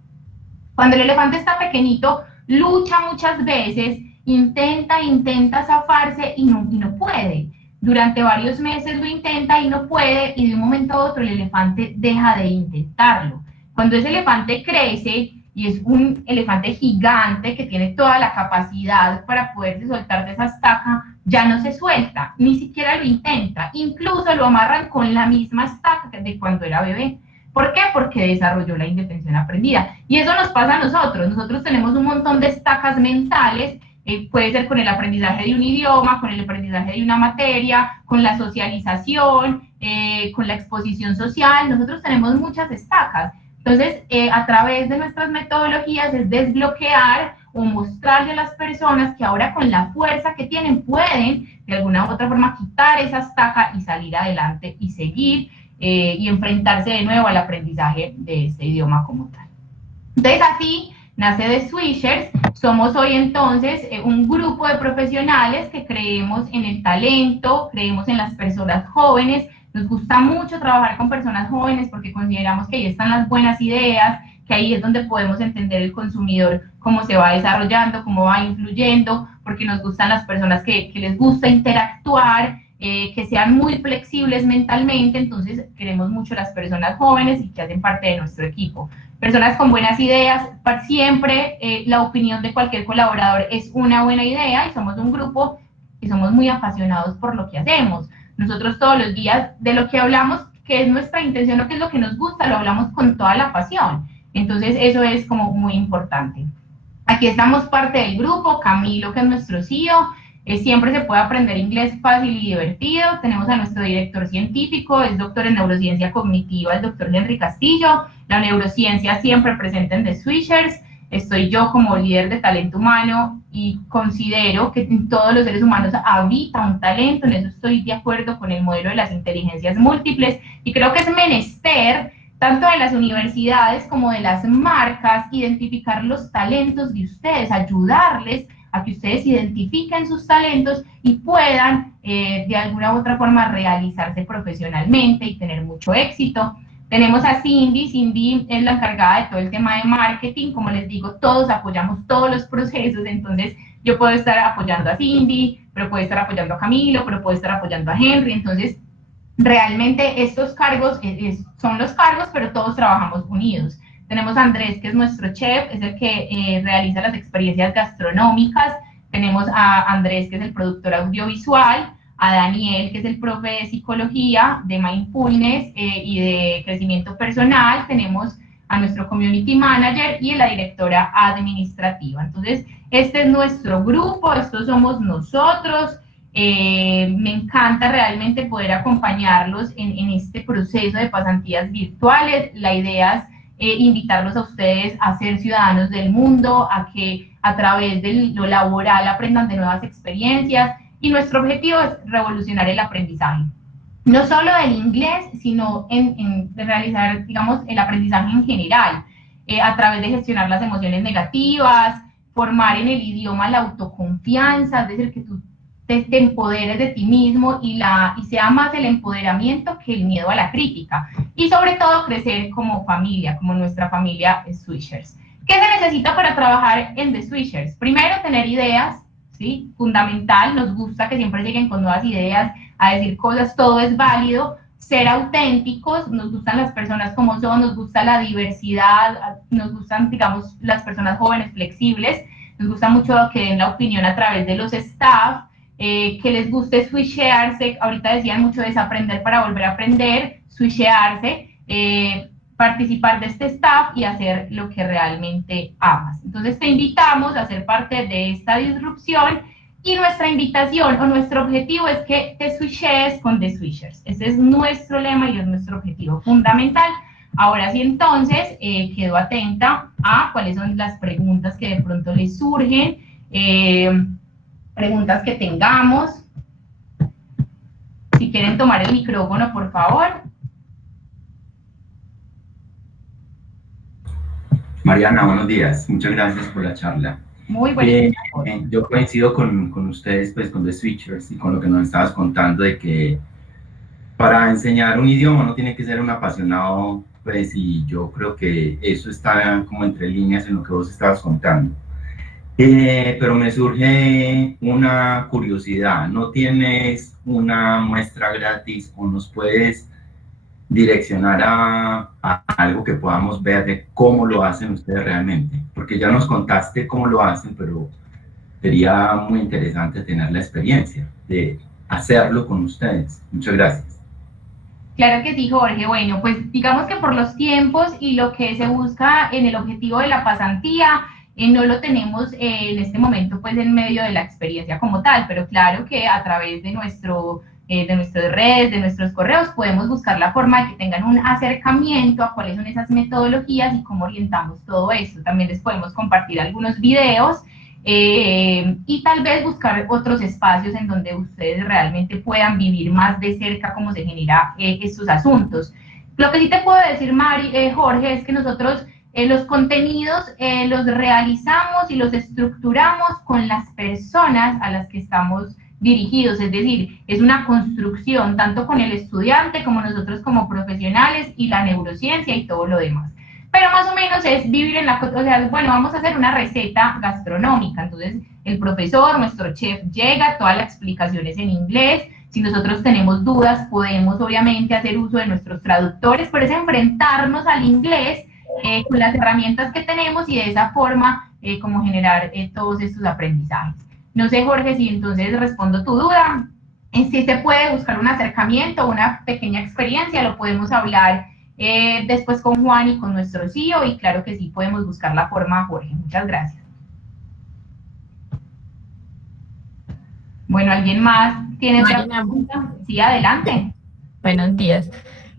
Cuando el elefante está pequeñito, lucha muchas veces, intenta zafarse y no puede. Durante varios meses lo intenta y no puede, y de un momento a otro el elefante deja de intentarlo. Cuando ese elefante crece y es un elefante gigante que tiene toda la capacidad para poderse soltar de esa estaca, ya no se suelta, ni siquiera lo intenta, incluso lo amarran con la misma estaca de cuando era bebé. ¿Por qué? Porque desarrolló la indefensión aprendida. Y eso nos pasa a nosotros. Nosotros tenemos un montón de estacas mentales, puede ser con el aprendizaje de un idioma, con el aprendizaje de una materia, con la socialización, con la exposición social. Nosotros tenemos muchas estacas. Entonces, a través de nuestras metodologías es desbloquear o mostrarle a las personas que ahora con la fuerza que tienen pueden de alguna u otra forma quitar esa estaca y salir adelante y seguir y enfrentarse de nuevo al aprendizaje de este idioma como tal. Entonces así nace The Switchers. Somos hoy entonces un grupo de profesionales que creemos en el talento, creemos en las personas jóvenes. Nos gusta mucho trabajar con personas jóvenes porque consideramos que ahí están las buenas ideas, que ahí es donde podemos entender el consumidor, cómo se va desarrollando, cómo va influyendo, porque nos gustan las personas que les gusta interactuar, que sean muy flexibles mentalmente. Entonces queremos mucho las personas jóvenes y que hacen parte de nuestro equipo. Personas con buenas ideas, siempre la opinión de cualquier colaborador es una buena idea y somos un grupo que somos muy apasionados por lo que hacemos. Nosotros todos los días de lo que hablamos, que es nuestra intención o que es lo que nos gusta, lo hablamos con toda la pasión. Entonces eso es como muy importante. Aquí estamos parte del grupo, Camilo, que es nuestro CEO. Siempre se puede aprender inglés fácil y divertido. Tenemos a nuestro director científico, es doctor en neurociencia cognitiva, el doctor Henry Castillo. La neurociencia siempre presente en The Switchers. Estoy yo como líder de talento humano y considero que en todos los seres humanos habita un talento. En eso estoy de acuerdo con el modelo de las inteligencias múltiples y creo que es menester tanto de las universidades como de las marcas identificar los talentos de ustedes, ayudarles a que ustedes identifiquen sus talentos y puedan de alguna u otra forma realizarse profesionalmente y tener mucho éxito. Tenemos a Cindy. Cindy es la encargada de todo el tema de marketing. Como les digo, todos apoyamos todos los procesos, entonces yo puedo estar apoyando a Cindy, pero puedo estar apoyando a Camilo, pero puedo estar apoyando a Henry. Entonces, realmente estos cargos son los cargos, pero todos trabajamos unidos. Tenemos a Andrés, que es nuestro chef, es el que realiza las experiencias gastronómicas. Tenemos a Andrés, que es el productor audiovisual, a Daniel, que es el profe de psicología, de mindfulness y de crecimiento personal. Tenemos a nuestro community manager y a la directora administrativa. Entonces, este es nuestro grupo, estos somos nosotros. Me encanta realmente poder acompañarlos en este proceso de pasantías virtuales. La idea invitarlos a ustedes a ser ciudadanos del mundo, a que a través de lo laboral aprendan de nuevas experiencias, y nuestro objetivo es revolucionar el aprendizaje. No solo del inglés, sino en realizar, digamos, el aprendizaje en general, a través de gestionar las emociones negativas, formar en el idioma la autoconfianza, es decir, que tú te empoderes de ti mismo y sea más el empoderamiento que el miedo a la crítica. Y sobre todo crecer como familia, como nuestra familia Swishers. ¿Qué se necesita para trabajar en The Swishers? Primero, tener ideas, ¿sí? Fundamental, nos gusta que siempre lleguen con nuevas ideas, a decir cosas, todo es válido, ser auténticos, nos gustan las personas como son, nos gusta la diversidad, nos gustan, digamos, las personas jóvenes flexibles, nos gusta mucho que den la opinión a través de los staff, que les guste switchearse, ahorita decían mucho desaprender para volver a aprender, switchearse, participar de este staff y hacer lo que realmente amas. Entonces te invitamos a ser parte de esta disrupción, y nuestra invitación o nuestro objetivo es que te switches con The Swishers. Ese es nuestro lema y es nuestro objetivo fundamental. Ahora sí, entonces, quedo atenta a cuáles son las preguntas que de pronto les surgen, preguntas que tengamos. Si quieren tomar el micrófono, por favor. Mariana, buenos días. Muchas gracias por la charla. Muy buenos días. Yo coincido con ustedes, pues, con The Switchers y con lo que nos estabas contando de que para enseñar un idioma uno tiene que ser un apasionado, pues, y yo creo que eso está como entre líneas en lo que vos estabas contando. Pero me surge una curiosidad. ¿No tienes una muestra gratis o nos puedes direccionar a algo que podamos ver de cómo lo hacen ustedes realmente? Porque ya nos contaste cómo lo hacen, pero sería muy interesante tener la experiencia de hacerlo con ustedes. Muchas gracias. Claro que sí, Jorge. Bueno, pues digamos que por los tiempos y lo que se busca en el objetivo de la pasantía, no lo tenemos en este momento pues en medio de la experiencia como tal, pero claro que a través de nuestras redes, de nuestros correos, podemos buscar la forma de que tengan un acercamiento a cuáles son esas metodologías y cómo orientamos todo esto. También les podemos compartir algunos videos y tal vez buscar otros espacios en donde ustedes realmente puedan vivir más de cerca cómo se genera estos asuntos. Lo que sí te puedo decir, Jorge, es que nosotros los contenidos los realizamos y los estructuramos con las personas a las que estamos dirigidos, es decir, es una construcción tanto con el estudiante como nosotros como profesionales y la neurociencia y todo lo demás. Pero más o menos es vivir en o sea, bueno, vamos a hacer una receta gastronómica, entonces el profesor, nuestro chef llega, toda la explicación es en inglés, si nosotros tenemos dudas podemos obviamente hacer uso de nuestros traductores, pero es enfrentarnos al inglés con las herramientas que tenemos y de esa forma como generar todos estos aprendizajes. No sé, Jorge, si entonces respondo tu duda. Si se puede buscar un acercamiento, una pequeña experiencia, lo podemos hablar después con Juan y con nuestro CEO, y claro que sí podemos buscar la forma, Jorge. Muchas gracias. Bueno, ¿alguien más tiene otra pregunta? Sí, adelante. Buenos días.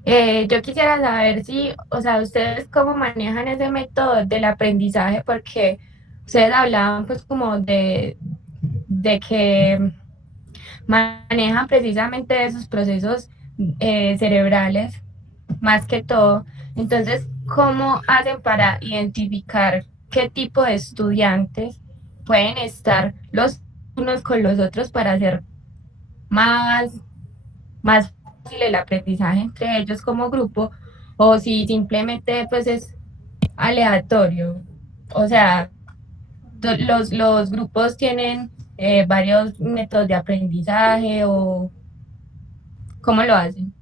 Yo quisiera saber si, o sea, ustedes cómo manejan ese método del aprendizaje, porque ustedes hablaban pues como de que manejan precisamente esos procesos cerebrales más que todo. Entonces, ¿cómo hacen para identificar qué tipo de estudiantes pueden estar los unos con los otros para hacer más fácil el aprendizaje entre ellos como grupo, o si simplemente pues es aleatorio? O sea, los grupos tienen varios métodos de aprendizaje, o ¿cómo lo hacen?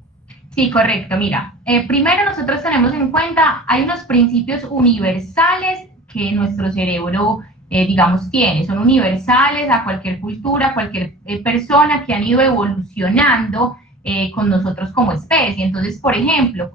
Sí, correcto. Mira, primero nosotros tenemos en cuenta, hay unos principios universales que nuestro cerebro, digamos, tiene. Son universales a cualquier cultura, a cualquier persona, que han ido evolucionando con nosotros como especie. Entonces, por ejemplo,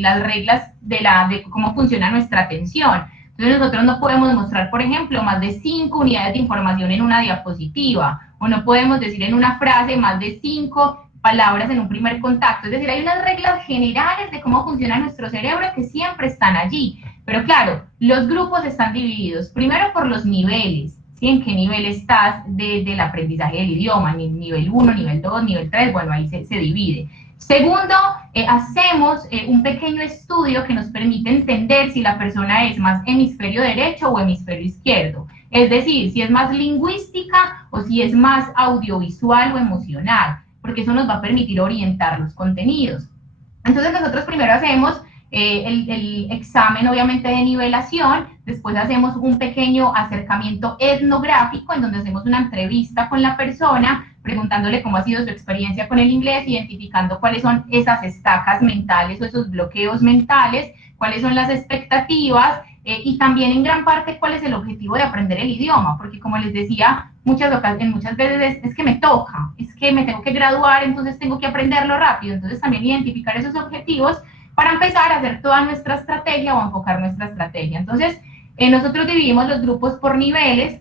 las reglas de cómo funciona nuestra atención. Entonces nosotros no podemos mostrar, por ejemplo, más de 5 unidades de información en una diapositiva, o no podemos decir en una frase más de 5 palabras en un primer contacto. Es decir, hay unas reglas generales de cómo funciona nuestro cerebro que siempre están allí. Pero claro, los grupos están divididos primero por los niveles, ¿sí? En qué nivel estás del aprendizaje del idioma, nivel 1, nivel 2, nivel 3, bueno, ahí se divide. Segundo, hacemos un pequeño estudio que nos permite entender si la persona es más hemisferio derecho o hemisferio izquierdo. Es decir, si es más lingüística o si es más audiovisual o emocional, porque eso nos va a permitir orientar los contenidos. Entonces nosotros primero hacemos el examen obviamente de nivelación, después hacemos un pequeño acercamiento etnográfico en donde hacemos una entrevista con la persona, preguntándole cómo ha sido su experiencia con el inglés, identificando cuáles son esas estacas mentales o esos bloqueos mentales, cuáles son las expectativas y también en gran parte cuál es el objetivo de aprender el idioma, porque como les decía, muchas veces es que me toca, es que me tengo que graduar, entonces tengo que aprenderlo rápido, entonces también identificar esos objetivos para empezar a hacer toda nuestra estrategia o enfocar nuestra estrategia. Entonces, nosotros dividimos los grupos por niveles,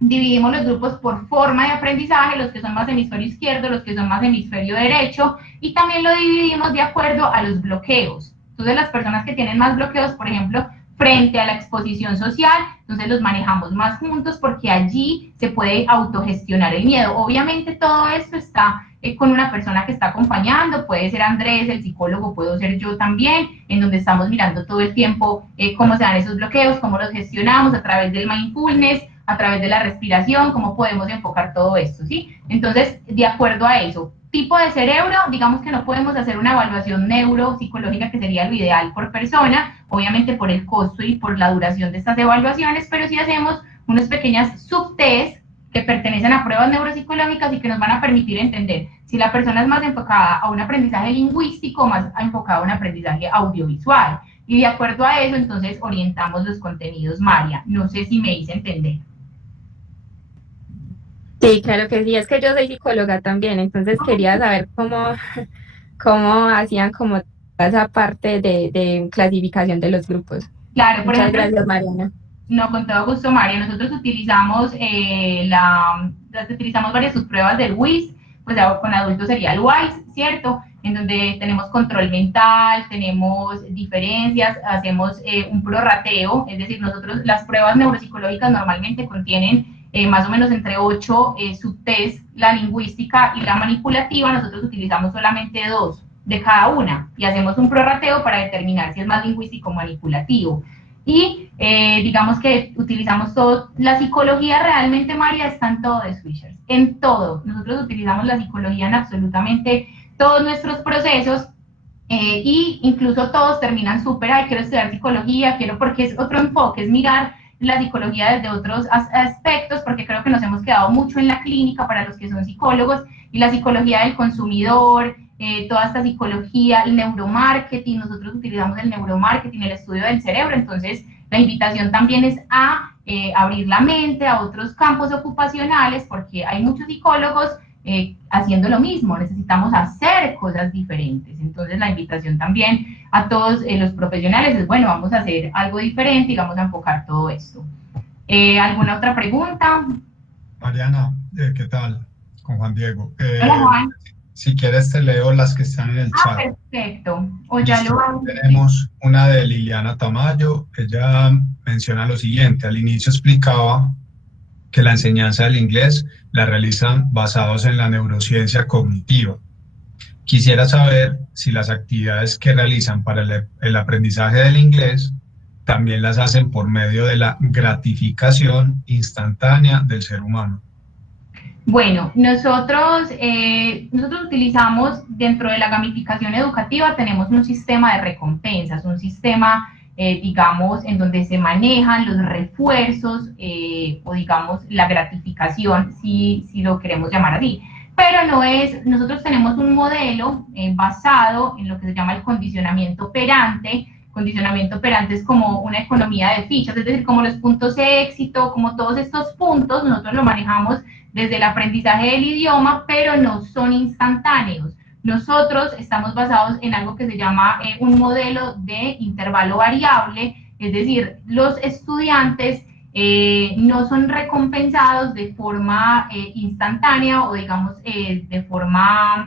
dividimos los grupos por forma de aprendizaje, los que son más hemisferio izquierdo, los que son más hemisferio derecho, y también lo dividimos de acuerdo a los bloqueos. Entonces, las personas que tienen más bloqueos, por ejemplo, frente a la exposición social, entonces los manejamos más juntos porque allí se puede autogestionar el miedo. Obviamente todo esto está con una persona que está acompañando, puede ser Andrés, el psicólogo, puedo ser yo también, en donde estamos mirando todo el tiempo cómo se dan esos bloqueos, cómo los gestionamos a través del mindfulness, a través de la respiración, cómo podemos enfocar todo esto, ¿sí? Entonces, de acuerdo a eso, tipo de cerebro, digamos que no podemos hacer una evaluación neuropsicológica, que sería lo ideal por persona, obviamente por el costo y por la duración de estas evaluaciones, pero sí hacemos unas pequeñas subtest que pertenecen a pruebas neuropsicológicas y que nos van a permitir entender si la persona es más enfocada a un aprendizaje lingüístico o más enfocada a un aprendizaje audiovisual. Y de acuerdo a eso, entonces, orientamos los contenidos, María. No sé si me hice entender. Sí, claro que sí, es que yo soy psicóloga también, entonces quería saber cómo hacían como esa parte de clasificación de los grupos. Claro, por Muchas ejemplo, gracias, Mariana. No, con todo gusto, María. Nosotros utilizamos, utilizamos varias subpruebas del WIS, pues con adultos sería el WISE, ¿cierto? En donde tenemos control mental, tenemos diferencias, hacemos un prorrateo, es decir, nosotros las pruebas neuropsicológicas normalmente contienen más o menos entre 8 subtests, la lingüística y la manipulativa, nosotros utilizamos solamente 2 de cada una y hacemos un prorrateo para determinar si es más lingüístico o manipulativo. Y digamos que utilizamos todo, la psicología realmente, María, está en todo de Switchers, en todo. Nosotros utilizamos la psicología en absolutamente todos nuestros procesos y incluso todos terminan súper, ay, quiero estudiar psicología, quiero, porque es otro enfoque, es mirar la psicología desde otros aspectos, porque creo que nos hemos quedado mucho en la clínica para los que son psicólogos, y la psicología del consumidor, toda esta psicología, el neuromarketing, nosotros utilizamos el neuromarketing, el estudio del cerebro, entonces la invitación también es a abrir la mente a otros campos ocupacionales, porque hay muchos psicólogos haciendo lo mismo, necesitamos hacer cosas diferentes, entonces la invitación también a todos los profesionales es, bueno, vamos a hacer algo diferente y vamos a enfocar todo esto. ¿Alguna otra pregunta? Mariana, ¿qué tal? Con Juan Diego. Hola, Juan. Si quieres te leo las que están en el chat. Perfecto. O ya lo... Tenemos una de Liliana Tamayo. Ella menciona lo siguiente. Al inicio explicaba que la enseñanza del inglés la realizan basados en la neurociencia cognitiva. Quisiera saber si las actividades que realizan para el aprendizaje del inglés también las hacen por medio de la gratificación instantánea del ser humano. Bueno, nosotros utilizamos dentro de la gamificación educativa, tenemos un sistema de recompensas, un sistema, digamos, en donde se manejan los refuerzos o, digamos, la gratificación, si lo queremos llamar así. Pero no es, nosotros tenemos un modelo basado en lo que se llama el condicionamiento operante. Condicionamiento operante es como una economía de fichas, es decir, como los puntos de éxito, como todos estos puntos, nosotros lo manejamos desde el aprendizaje del idioma, pero no son instantáneos. Nosotros estamos basados en algo que se llama un modelo de intervalo variable, es decir, los estudiantes no son recompensados de forma instantánea o digamos de forma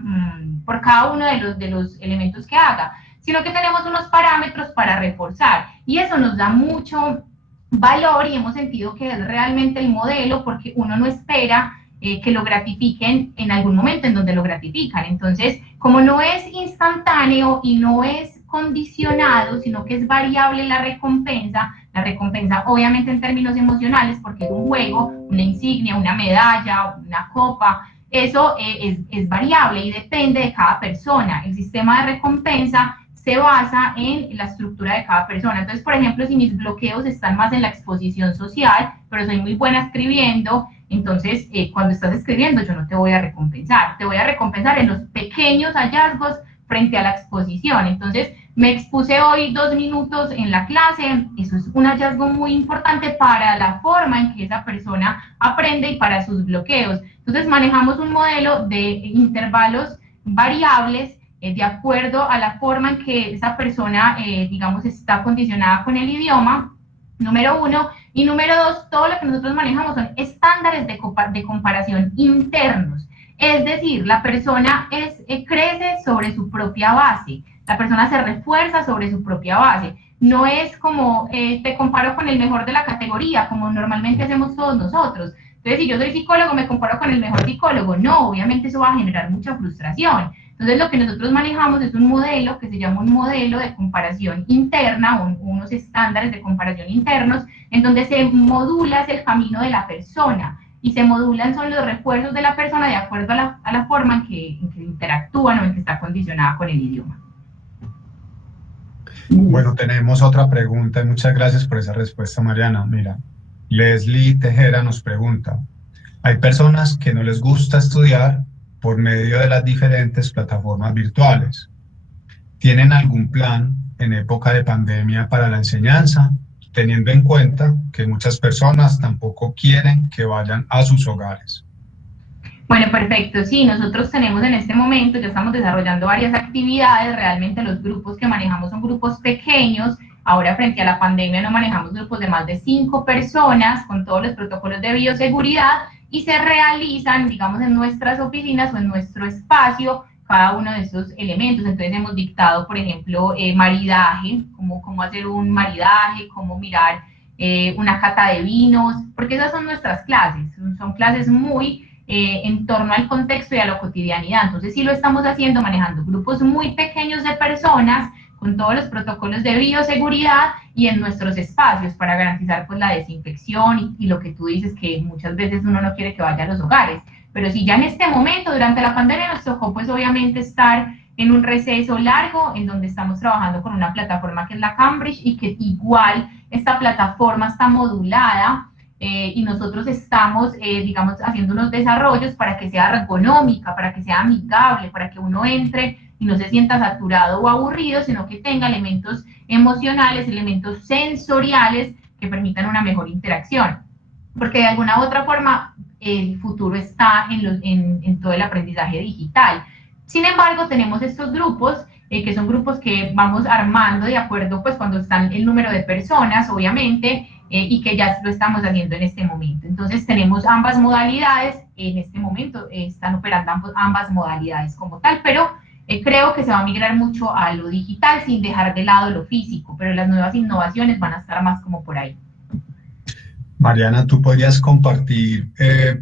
por cada uno de los elementos que haga, sino que tenemos unos parámetros para reforzar, y eso nos da mucho valor y hemos sentido que es realmente el modelo, porque uno no espera que lo gratifiquen en algún momento en donde lo gratifican. Entonces, como no es instantáneo y no es condicionado, sino que es variable la recompensa obviamente en términos emocionales, porque es un juego, una insignia, una medalla, una copa, eso es variable y depende de cada persona. El sistema de recompensa se basa en la estructura de cada persona. Entonces, por ejemplo, si mis bloqueos están más en la exposición social, pero soy muy buena escribiendo, entonces cuando estás escribiendo yo no te voy a recompensar, te voy a recompensar en los pequeños hallazgos frente a la exposición. Entonces, me expuse hoy 2 minutos en la clase, eso es un hallazgo muy importante para la forma en que esa persona aprende y para sus bloqueos. Entonces, manejamos un modelo de intervalos variables de acuerdo a la forma en que esa persona, digamos, está condicionada con el idioma, número 1, y número 2, todo lo que nosotros manejamos son estándares de comparación internos, es decir, la persona crece sobre su propia base, la persona se refuerza sobre su propia base, no es como te comparo con el mejor de la categoría, como normalmente hacemos todos nosotros. Entonces, si yo soy psicólogo, me comparo con el mejor psicólogo, no, obviamente eso va a generar mucha frustración. Entonces, lo que nosotros manejamos es un modelo que se llama un modelo de comparación interna, unos estándares de comparación internos, en donde se modula el camino de la persona, y se modulan son los refuerzos de la persona de acuerdo a la forma en que interactúan o en que está condicionada con el idioma. Bueno, tenemos otra pregunta y muchas gracias por esa respuesta, Mariana. Mira, Leslie Tejera nos pregunta, hay personas que no les gusta estudiar por medio de las diferentes plataformas virtuales. ¿Tienen algún plan en época de pandemia para la enseñanza, teniendo en cuenta que muchas personas tampoco quieren que vayan a sus hogares? Bueno, perfecto. Sí, nosotros tenemos en este momento, ya estamos desarrollando varias actividades. Realmente los grupos que manejamos son grupos pequeños. Ahora, frente a la pandemia, no manejamos grupos de más de 5 personas con todos los protocolos de bioseguridad, y se realizan, digamos, en nuestras oficinas o en nuestro espacio cada uno de estos elementos. Entonces hemos dictado, por ejemplo, maridaje, cómo hacer un maridaje, cómo mirar una cata de vinos, porque esas son nuestras clases, son clases muy en torno al contexto y a la cotidianidad. Entonces sí lo estamos haciendo manejando grupos muy pequeños de personas, con todos los protocolos de bioseguridad y en nuestros espacios para garantizar pues la desinfección y lo que tú dices, que muchas veces uno no quiere que vaya a los hogares. Pero si ya en este momento, durante la pandemia, nos tocó pues obviamente estar en un receso largo, en donde estamos trabajando con una plataforma que es la Cambridge, y que igual esta plataforma está modulada, y nosotros estamos, digamos, haciendo unos desarrollos para que sea ergonómica, para que sea amigable, para que uno entre y no se sienta saturado o aburrido, sino que tenga elementos emocionales, elementos sensoriales que permitan una mejor interacción. Porque de alguna u otra forma el futuro está en todo el aprendizaje digital. Sin embargo, tenemos estos grupos, que son grupos que vamos armando de acuerdo, pues cuando están el número de personas, obviamente, y que ya lo estamos haciendo en este momento. Entonces tenemos ambas modalidades, en este momento están operando ambas modalidades como tal, pero creo que se va a migrar mucho a lo digital sin dejar de lado lo físico, pero las nuevas innovaciones van a estar más como por ahí. Mariana, ¿tú podrías compartir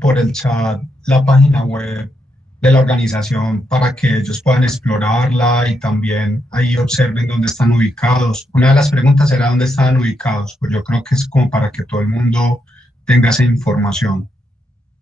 por el chat la página web de la organización para que ellos puedan explorarla y también ahí observen dónde están ubicados? Una de las preguntas era dónde estaban ubicados, pues yo creo que es como para que todo el mundo tenga esa información.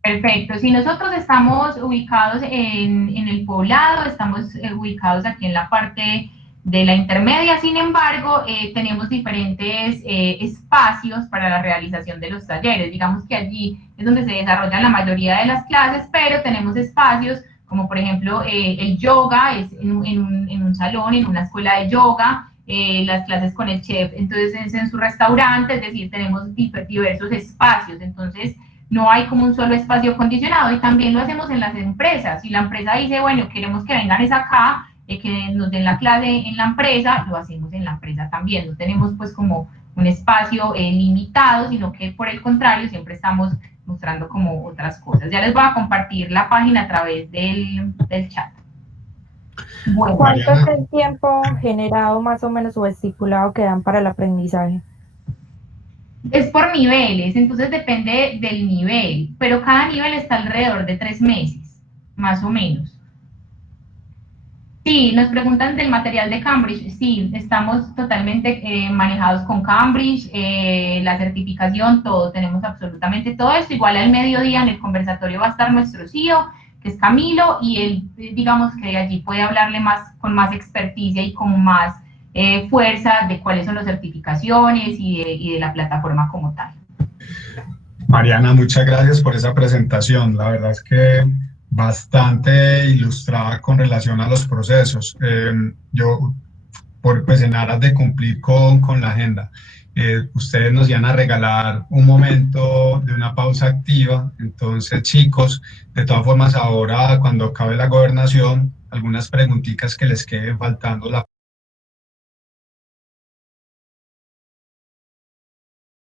Perfecto, si nosotros estamos ubicados en el Poblado, estamos ubicados aquí en la parte de la intermedia, sin embargo, tenemos diferentes espacios para la realización de los talleres. Digamos que allí es donde se desarrollan la mayoría de las clases, pero tenemos espacios como por ejemplo el yoga, es en un salón, en una escuela de yoga, las clases con el chef, entonces es en su restaurante, es decir, tenemos diversos espacios. Entonces no hay como un solo espacio acondicionado, y también lo hacemos en las empresas. Si la empresa dice, bueno, queremos que vengan es acá, que nos den la clase en la empresa, lo hacemos en la empresa también. No tenemos pues como un espacio limitado, sino que por el contrario siempre estamos mostrando como otras cosas. Ya les voy a compartir la página a través del chat. Bueno, ¿Cuánto es Mariana, el tiempo generado más o menos o estipulado que dan para el aprendizaje? es por niveles, entonces depende del nivel, pero cada nivel está alrededor de 3 meses, más o menos. Sí, nos preguntan del material de Cambridge. Sí, estamos totalmente manejados con Cambridge, la certificación, todo, tenemos absolutamente todo esto. Igual al mediodía en el conversatorio va a estar nuestro CEO, que es Camilo, y él, digamos que de allí puede hablarle más, con más experticia y con más fuerza de cuáles son las certificaciones y de la plataforma como tal. Mariana, muchas gracias por esa presentación. La verdad es que bastante ilustrada con relación a los procesos. Pues en aras de cumplir con la agenda, ustedes nos iban a regalar un momento de una pausa activa. Entonces, chicos, de todas formas, ahora cuando acabe la gobernación, algunas preguntitas que les queden faltando la